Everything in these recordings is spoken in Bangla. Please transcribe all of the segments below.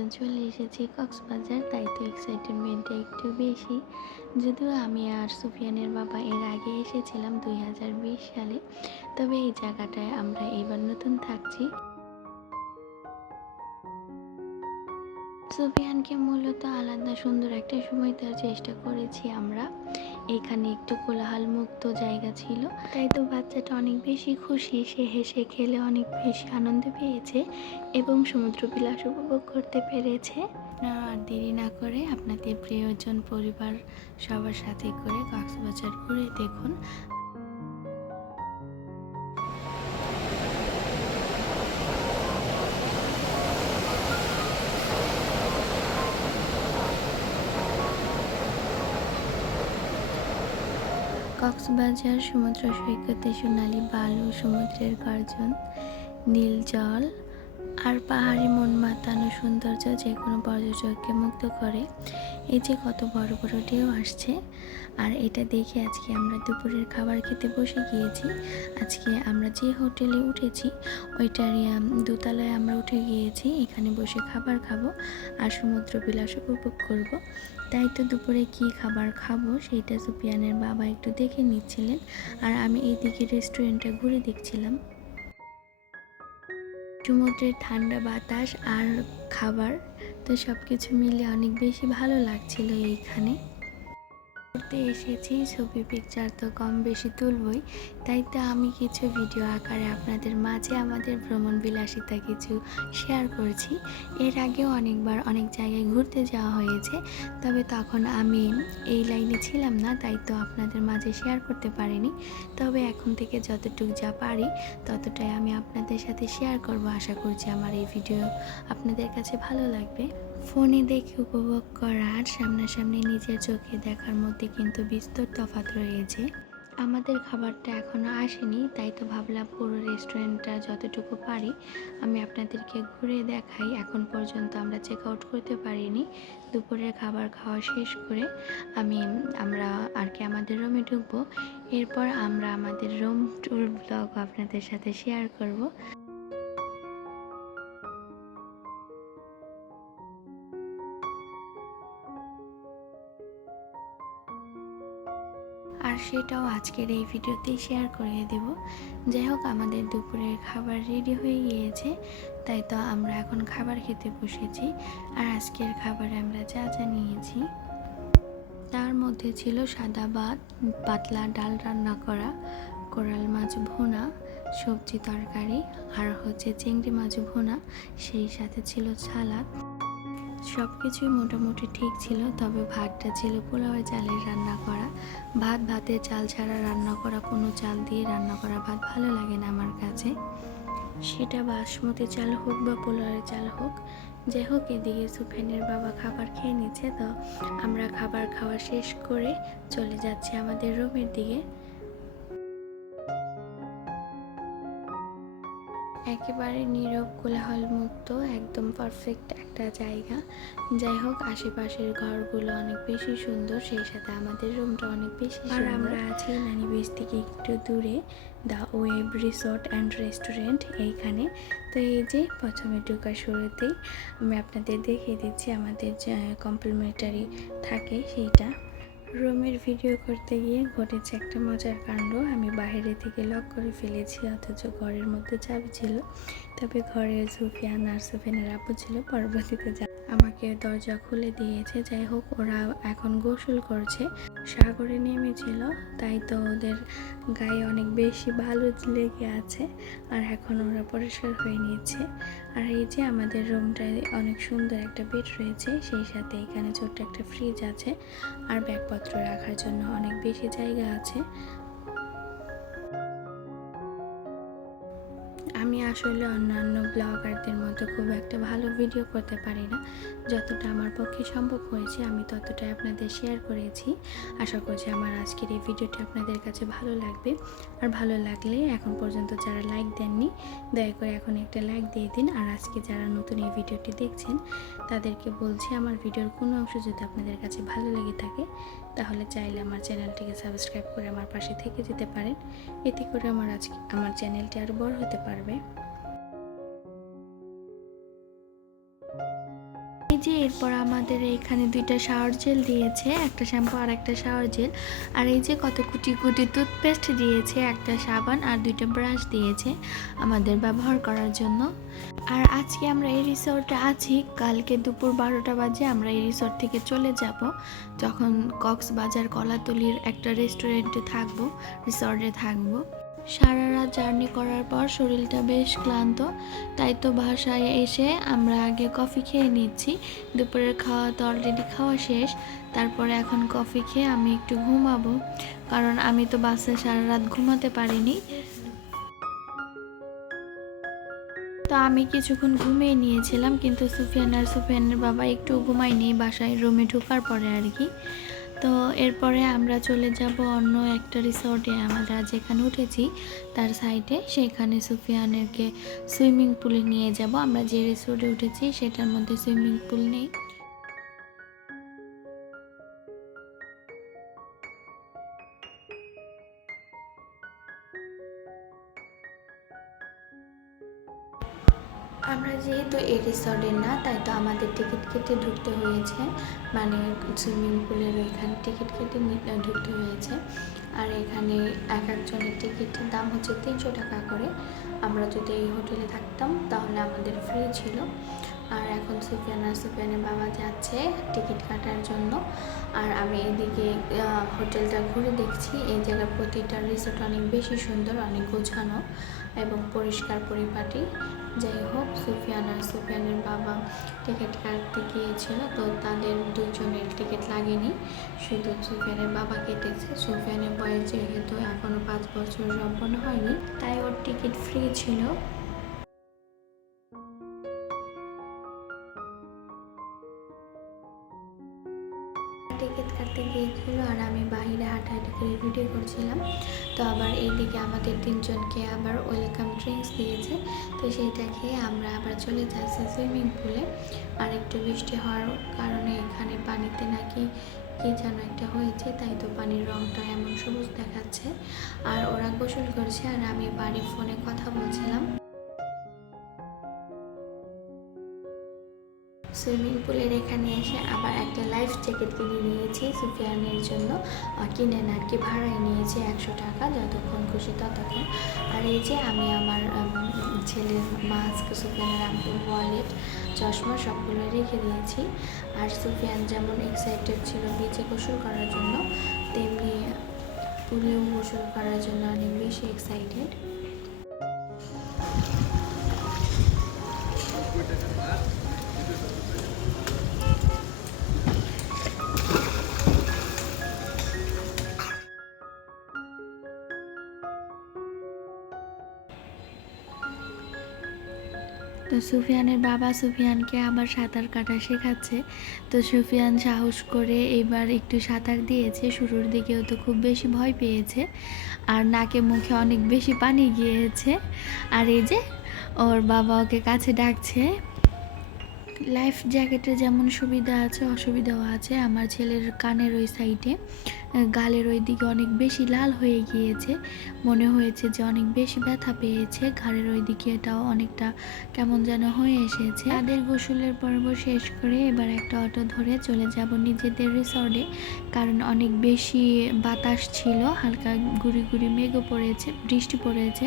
তিনজন চলে এসেছি কক্সবাজার, তাই তো এক্সাইটেডমেন্টটা একটু বেশি। যদিও আমি আর সুফিয়ানের বাবা এর আগে এসেছিলাম 2020 সালে, তবে এই জায়গাটায় আমরা এবার নতুন থাকছি। সুফিয়ানকে মূলত আলাদা সুন্দর একটা সময় দেওয়ার চেষ্টা করেছি আমরা। এখানে একটু কোলাহল মুক্ত জায়গা ছিল, তাই তো বাচ্চাটা অনেক বেশি খুশি, সে হেসে খেলে অনেক বেশি আনন্দ পেয়েছে এবং সমুদ্র বিলাস উপভোগ করতে পেরেছে। আর দেরি না করে আপনাদের প্রিয়জন পরিবার সবার সাথে করে কক্সবাজার ঘুরে দেখুন। কক্সবাজার সমুদ্র সৈকতে সোনালি বালু, সমুদ্রের গর্জন, নীল জল আর পাহাড়ি মন মাতানো সৌন্দর্য যে কোনো পর্যটককে মুগ্ধ করে। এই যে কত বড় বড় ঢেউ আসছে, আর এটা দেখে আজকে আমরা দুপুরের খাবার খেতে বসে গিয়েছি। আজকে আমরা যে হোটেলে উঠেছি ওইটারই দোতলায় আমরা উঠে গিয়েছি, এখানে বসে খাবার খাবো আর সমুদ্র বিলাস উপভোগ করব। তাই তো দুপুরে কি খাবার খাবো সেটা সুফিয়ানের বাবা একটু দেখে নিচ্ছিলেন, আর আমি এইদিকে রেস্টুরেন্টটা ঘুরে দেখছিলাম। সমুদ্রের ঠান্ডা বাতাস আর খাবার, তো সব কিছু মিলে অনেক বেশি ভালো লাগছিল এইখানে। ঘুরতে এসেছি, ছবি পিকচার তো কম বেশি তুলবই, তাই তো আমি কিছু ভিডিও আকারে আপনাদের মাঝে আমাদের ভ্রমণ বিলাসিতা কিছু শেয়ার করছি। এর আগেও অনেকবার অনেক জায়গায় ঘুরতে যাওয়া হয়েছে, তবে তখন আমি এই লাইনে ছিলাম না, তাই তো আপনাদের মাঝে শেয়ার করতে পারিনি। তবে এখন থেকে যতটুকু যা পারি ততটাই আমি আপনাদের সাথে শেয়ার করব। আশা করছি আমার এই ভিডিও আপনাদের কাছে ভালো লাগবে। ফোনে দেখে উপভোগ করা আর সামনাসামনি নিজের চোখে দেখার মধ্যে কিন্তু বিস্তর তফাৎ রয়েছে। আমাদের খাবারটা এখনও আসেনি, তাই তো ভাবলাম পুরো রেস্টুরেন্টটা যতটুকু পারি আমি আপনাদেরকে ঘুরে দেখাই। এখন পর্যন্ত আমরা চেক আউট করতে পারিনি। দুপুরের খাবার খাওয়া শেষ করে আমরা আর কি আমাদের রুমে ঢুকবো। এরপর আমরা আমাদের রুম ট্যুর ব্লগ আপনাদের সাথে শেয়ার করব। আর সেটাও আজকের এই ভিডিওতেই শেয়ার করে দেব। যাই হোক, আমাদের দুপুরের খাবার রেডি হয়ে গিয়েছে, তাই তো আমরা এখন খাবার খেতে বসেছি। আর আজকের খাবারে আমরা যা যা নিয়েছি তার মধ্যে ছিল সাদা ভাত, পাতলা ডাল রান্না করা, কোরাল মাছ ভুনা, সবজি তরকারি আর চিংড়ি মাছ ভুনা, সেই সাথে ছিল সালাদ। সব কিছুই মোটামুটি ঠিক ছিল, তবে ভাতটা ছিল পোলাওয়ের চালের রান্না করা ভাত। ভাতের চাল ছাড়া রান্না করা, কোনো চাল দিয়ে রান্না করা ভাত ভালো লাগে না আমার কাছে, সেটা বাসমতি চাল হোক বা পোলাওয়ের চাল হোক। যাই হোক, এদিকে সুফিয়ানের বাবা খাবার খেয়ে নিচ্ছে, তো আমরা খাবার খাওয়া শেষ করে চলে যাচ্ছি আমাদের রুমের দিকে। একেবারে নীরব, কোলাহল মুক্ত, একদম পারফেক্ট একটা জায়গা। যাই হোক, আশেপাশের ঘরগুলো অনেক বেশি সুন্দর, সেই সাথে আমাদের রুমটা অনেক বেশি সুন্দর। আর আমরা আছি নানি বিচ থেকে একটু দূরে the web resort and restaurant এইখানে। তো এই যে প্রথমে ঢোকার শুরুতেই আমি আপনাদের দেখিয়ে দিচ্ছি আমাদের যে কমপ্লিমেন্টারি থাকে সেইটা। রুমের ভিডিও করতে গিয়ে ঘটেছে একটা মজার কাণ্ড। আমি বাইরে থেকে লক করে ফেলেছি, অথচ ঘরের মধ্যে চাবি ছিল। তবে ঘরে সুফিয়ান আর সুফিয়ানের আপু ছিল, পরবর্তীতে আমাকে দরজা খুলে দিয়েছে। যাই হোক, ওরা এখন গোসল করছে, সাগরে নেমেছিল, তাই তো ওদের গায়ে অনেক বেশি বালু লেগে আছে, আর এখন ওরা পরিষ্কার হয়ে নিয়েছে। আর এই যে আমাদের রুমটায় অনেক সুন্দর একটা বেড রয়েছে, সেই সাথে এখানে ছোট্ট একটা ফ্রিজ আছে, আর ব্যাগপত্র রাখার জন্য অনেক বেশি জায়গা আছে। আমি আসলে অন্যান্য ব্লগারদের মতো খুব একটা ভালো ভিডিও করতে পারি না, যতটা আমার পক্ষে সম্ভব হয়েছে আমি ততটাই আপনাদের শেয়ার করেছি। আশা করছি আমার আজকের এই ভিডিওটি আপনাদের কাছে ভালো লাগবে। আর ভালো লাগলে এখন পর্যন্ত যারা লাইক দেননি, দয়া করে এখন একটা লাইক দিয়ে দিন। আর আজকে যারা নতুন এই ভিডিওটি দেখছেন তাদেরকে বলছি, আমার ভিডিওর কোনো অংশ যদি আপনাদের কাছে ভালো লেগে থাকে তাহলে চাইলে আমার চ্যানেলটিকে সাবস্ক্রাইব করে আমার পাশে থেকে যেতে পারেন। এতে করে আমার চ্যানেলটি আরও বড় হতে পারবে। যে এরপর আমাদের এখানে 2টা শাওয়ার জেল দিয়েছে, একটা শ্যাম্পু আর একটা শাওয়ার জেল। আর এই যে কত কুটি কুটি টুথপেস্ট দিয়েছে, একটা সাবান আর 2টা ব্রাশ দিয়েছে আমাদের ব্যবহার করার জন্য। আর আজকে আমরা এই রিসোর্টে আছি, কালকে দুপুর 12টা বাজে আমরা এই রিসোর্ট থেকে চলে যাব, যখন কক্সবাজার কলাতলির একটা রেস্টুরেন্টে থাকবো, রিসোর্টে থাকবো। সারা রাত জার্নি করার পর শরীরটা বেশ ক্লান্ত, তাই তো বাসায় এসে আমরা আগে কফি খেয়ে নিচ্ছি। দুপুরের খাওয়া তো অলরেডি খাওয়া শেষ, তারপরে এখন কফি খেয়ে আমি একটু ঘুমাবো, কারণ আমি তো বাসে সারা রাত ঘুমাতে পারিনি। তো আমি কিছুক্ষণ ঘুমিয়ে নিয়েছিলাম, কিন্তু সুফিয়ানের বাবা একটু ঘুমায়নি বাসায় রুমে ঢোকার পরে আর কি। তো এরপরে আমরা চলে যাব অন্য একটা রিসর্টে, আমরা যেখানে উঠেছি তার সাইডে, সেখানে সুফিয়ানেরকে সুইমিং পুলে নিয়ে যাব। আমরা যে রিসর্টে উঠেছি সেটার মধ্যে সুইমিং পুল নেই। আমরা যেহেতু এই রিসর্টের না, তাই তো আমাদের টিকিট কেটে ঢুকতে হয়েছে, মানে সুইমিং পুলের ওইখানে টিকিট কেটে ঢুকতে হয়েছে। আর এখানে এক একজনের টিকিটের দাম হচ্ছে 300 টাকা করে। আমরা যদি এই হোটেলে থাকতাম তাহলে আমাদের ফ্রি ছিল। আর এখন সুফিয়ানের বাবা যাচ্ছে টিকিট কাটার জন্য, আর আমি এদিকে হোটেলটা ঘুরে দেখছি। এই জায়গার প্রতিটা রিসোর্ট অনেক বেশি সুন্দর, অনেক গোছানো এবং পরিষ্কার পরিপাটি। যাই হোক, সুফিয়ানের বাবা টিকিট কাটতে গিয়েছিল, তো তাদের দুজনের টিকিট লাগেনি, শুধু সুফিয়ানের বাবা কেটেছে। সুফিয়ানের বয়স যেহেতু এখনও 5 বছর সম্পন্ন হয়নি, তাই ওর টিকিট ফ্রি ছিল। টিকিট কাটতে গিয়েছিল আর আমি বাইরে হাঁটাহাঁটি করে ভিডিও করছিলাম। তো আবার এইদিকে আমাদের 3জনকে আবার ওয়েলকাম ড্রিঙ্কস দিয়েছে, তো সেইটা খেয়ে আমরা আবার চলে যাচ্ছি সুইমিং পুলে। আর একটু বৃষ্টি হওয়ার কারণে এখানে পানিতে নাকি কি যেন একটা হয়েছে, তাই তো পানির রংটা এমন সবুজ দেখাচ্ছে। আর ওরা গোসল করছে আর আমি বাড়ির ফোনে কথা বলছিলাম। সুইমিং পুলের এখানে এসে আবার একটা লাইফ জ্যাকেট কিনে নিয়েছি সুফিয়ানের জন্য, কিনে না আর কি ভাড়ায় নিয়েছি 100 টাকা, যতক্ষণ খুশি ততক্ষণ। আর এই যে আমি আমার ছেলের মাস্ক, সুফিয়ানের আব্বুর ওয়ালেট, চশমা সবগুলো রেখে দিয়েছি। আর সুফিয়ান যেমন এক্সাইটেড ছিল বিচে গোসল করার জন্য, তেমনি পুলেও গোসল করার জন্য অনেক বেশি এক্সাইটেড। তো সুফিয়ানের বাবা সুফিয়ানকে আবার সাঁতার কাটা শেখাচ্ছে। তো সুফিয়ান সাহস করে এবার একটু সাঁতার দিয়েছে। শুরুর দিকেও তো খুব বেশি ভয় পেয়েছে, আর নাকে মুখে অনেক বেশি পানি গিয়েছে। আর এই যে ওর বাবা ওকে কাছে ডাকছে। লাইফ জ্যাকেটের যেমন সুবিধা আছে অসুবিধাও আছে। আমার ছেলের কানের ওই সাইডে, গালের ওই দিকে অনেক বেশি লাল হয়ে গিয়েছে, মনে হয়েছে যে অনেক বেশি ব্যথা পেয়েছে। ঘাড়ের ওই দিকে এটাও অনেকটা কেমন যেন হয়ে এসেছে। তাদের গোসলের পর্ব শেষ করে এবার একটা অটো ধরে চলে যাব নিজেদের রিসর্টে, কারণ অনেক বেশি বাতাস ছিল, হালকা গুড়ি গুড়ি মেঘও পড়েছে, বৃষ্টি পড়েছে,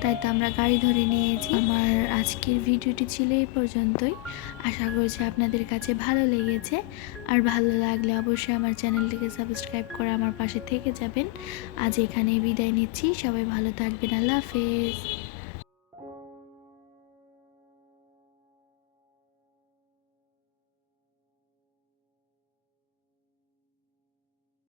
তাই তো আমরা গাড়ি ধরে নিয়েছি। আমার আজকের ভিডিওটি ছিল এই পর্যন্তই। আশা করছি আপনাদের কাছে ভালো লেগেছে, আর ভালো লাগলে অবশ্যই আমার চ্যানেলটিকে সাবস্ক্রাইব করে আমার পাশে থেকে যাবেন। আজ এখানেই বিদায় নিচ্ছি, সবাই ভালো থাকবেন, আল্লাহ হাফেজ।